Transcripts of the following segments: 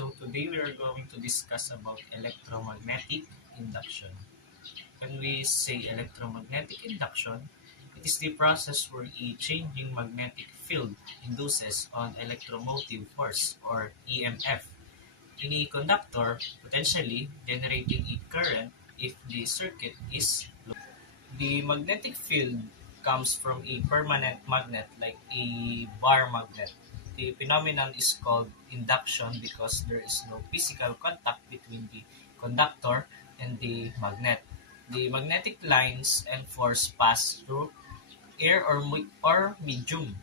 So today we are going to discuss about electromagnetic induction. When we say electromagnetic induction, it is the process where a changing magnetic field induces an electromotive force or EMF in a conductor, potentially generating a current if the circuit is low. The magnetic field comes from a permanent magnet like a bar magnet. The phenomenon is called induction because there is no physical contact between the conductor and the magnet. The magnetic lines and force pass through air or medium.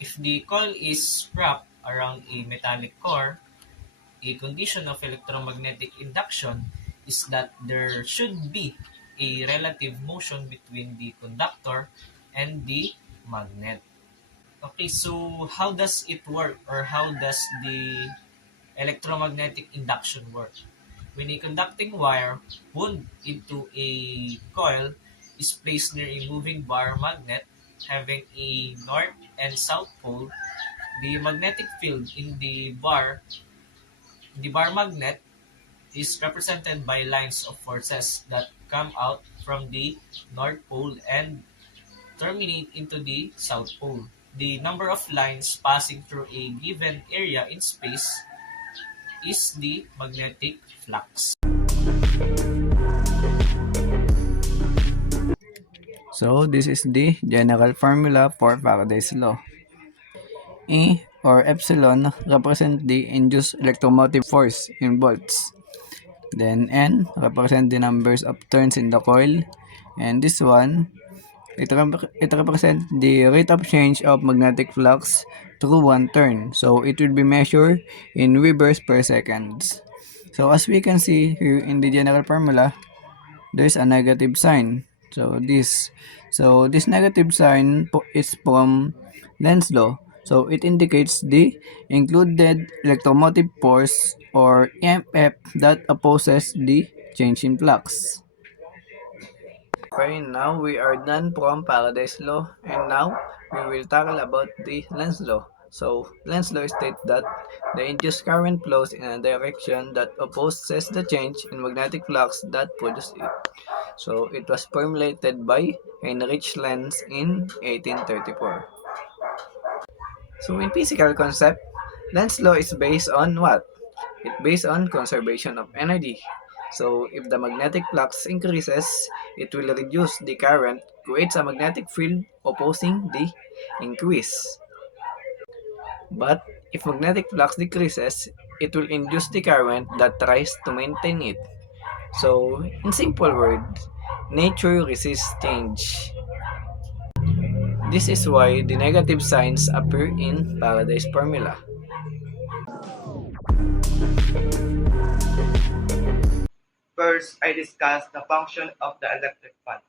If the coil is wrapped around a metallic core, a condition of electromagnetic induction is that there should be a relative motion between the conductor and the magnet. Okay, so how does it work, or how does the electromagnetic induction work? When a conducting wire wound into a coil is placed near a moving bar magnet having a north and south pole, the magnetic field in the bar magnet is represented by lines of forces that come out from the North Pole and terminate into the South Pole. The number of lines passing through a given area in space is the magnetic flux. So this is the general formula for Faraday's law. E or epsilon represent the induced electromotive force in volts. Then N represent the numbers of turns in the coil. And this one, it represents the rate of change of magnetic flux through one turn. So it will be measured in webers per second. So as we can see here in the general formula, there's a negative sign. So this negative sign is from Lenz's law. So it indicates the included electromotive force or EMF that opposes the change in flux. Okay, now we are done from Faraday's law, and now we will tackle about the Lenz's law. So Lenz's law states that the induced current flows in a direction that opposes the change in magnetic flux that produces it. So it was formulated by Heinrich Lenz in 1834. So in physical concept, Lenz's law is based on what? It's based on conservation of energy. So if the magnetic flux increases, it will reduce the current, creates a magnetic field opposing the increase. But if magnetic flux decreases, it will induce the current that tries to maintain it. So in simple words, nature resists change. This is why the negative signs appear in Faraday's formula. First, I discuss the function of the electric fan.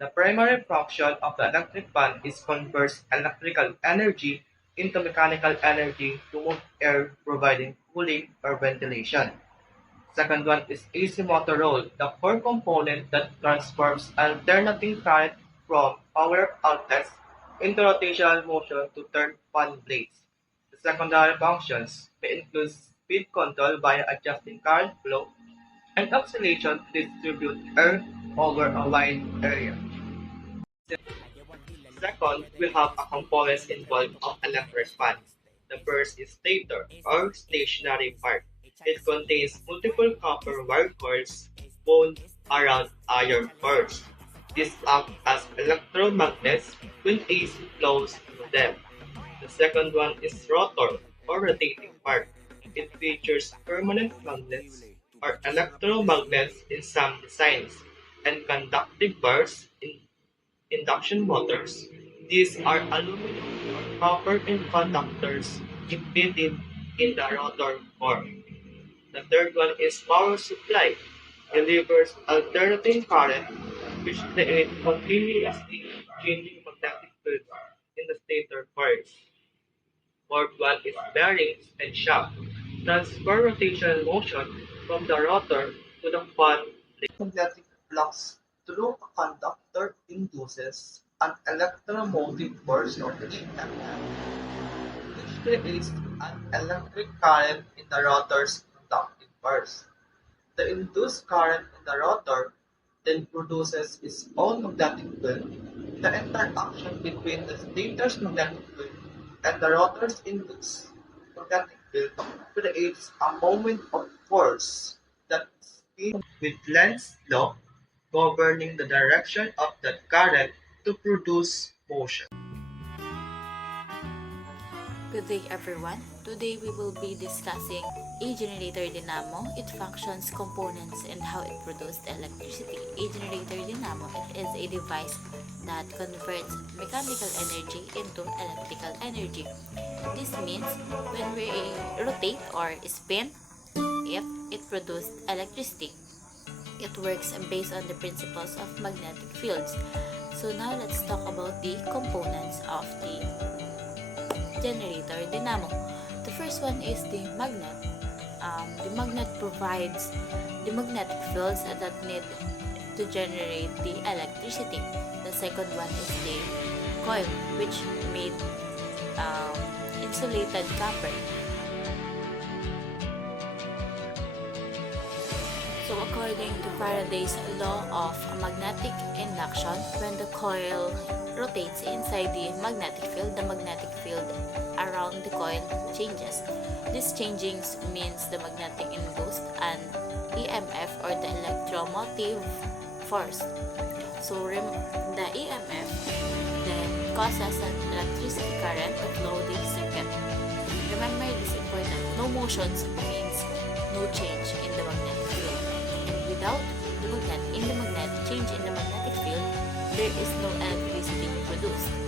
The primary function of the electric fan is convert electrical energy into mechanical energy to move air, providing cooling or ventilation. Second one is AC motor role, the core component that transforms alternating current from power outlets into rotational motion to turn fan blades. The secondary functions may include speed control via adjusting current flow and oscillation to distribute air over a wide area. Second, we have a components involved of electric fan. The first is stator or stationary part. It contains multiple copper wire coils wound around iron cores. These act as electromagnets when AC flows through them. The second one is rotor or rotating part. It features permanent magnets or electromagnets in some designs and conductive bars in induction motors. These are aluminum or copper in conductors embedded in the rotor core. The third one is power supply. Delivers alternating current which create continuously changing magnetic fields in the stator cores. Fourth one is bearings and shaft. Transfer rotational motion from the rotor to the fan. Magnetic flux through a conductor induces an electromotive force of the EMF, which creates An electric current in the rotor's conducting first. The induced current in the rotor then produces its own magnetic field. The interaction between the stator's magnetic field and the rotor's induced magnetic field creates a moment of force that speeds with Lenz's law governing the direction of that current to produce motion. Good day everyone. Today we will be discussing a generator dynamo, its functions, components, and how it produces electricity. A generator dynamo is a device that converts mechanical energy into electrical energy. This means when we rotate or spin it produces electricity. It works based on the principles of magnetic fields. So now let's talk about the components of the generator dynamo. The first one is the magnet. The magnet provides the magnetic fields that need to generate the electricity. The second one is the coil, which made insulated copper. So according to Faraday's law of magnetic induction, when the coil rotates inside the magnetic field around the coil changes. This changing means the magnetic induced an EMF or the electromotive force. So the EMF then causes an electricity current to flow the circuit. Remember this important. No motions means no change in the magnetic field. And without the change in the magnetic field, there is no electricity produced.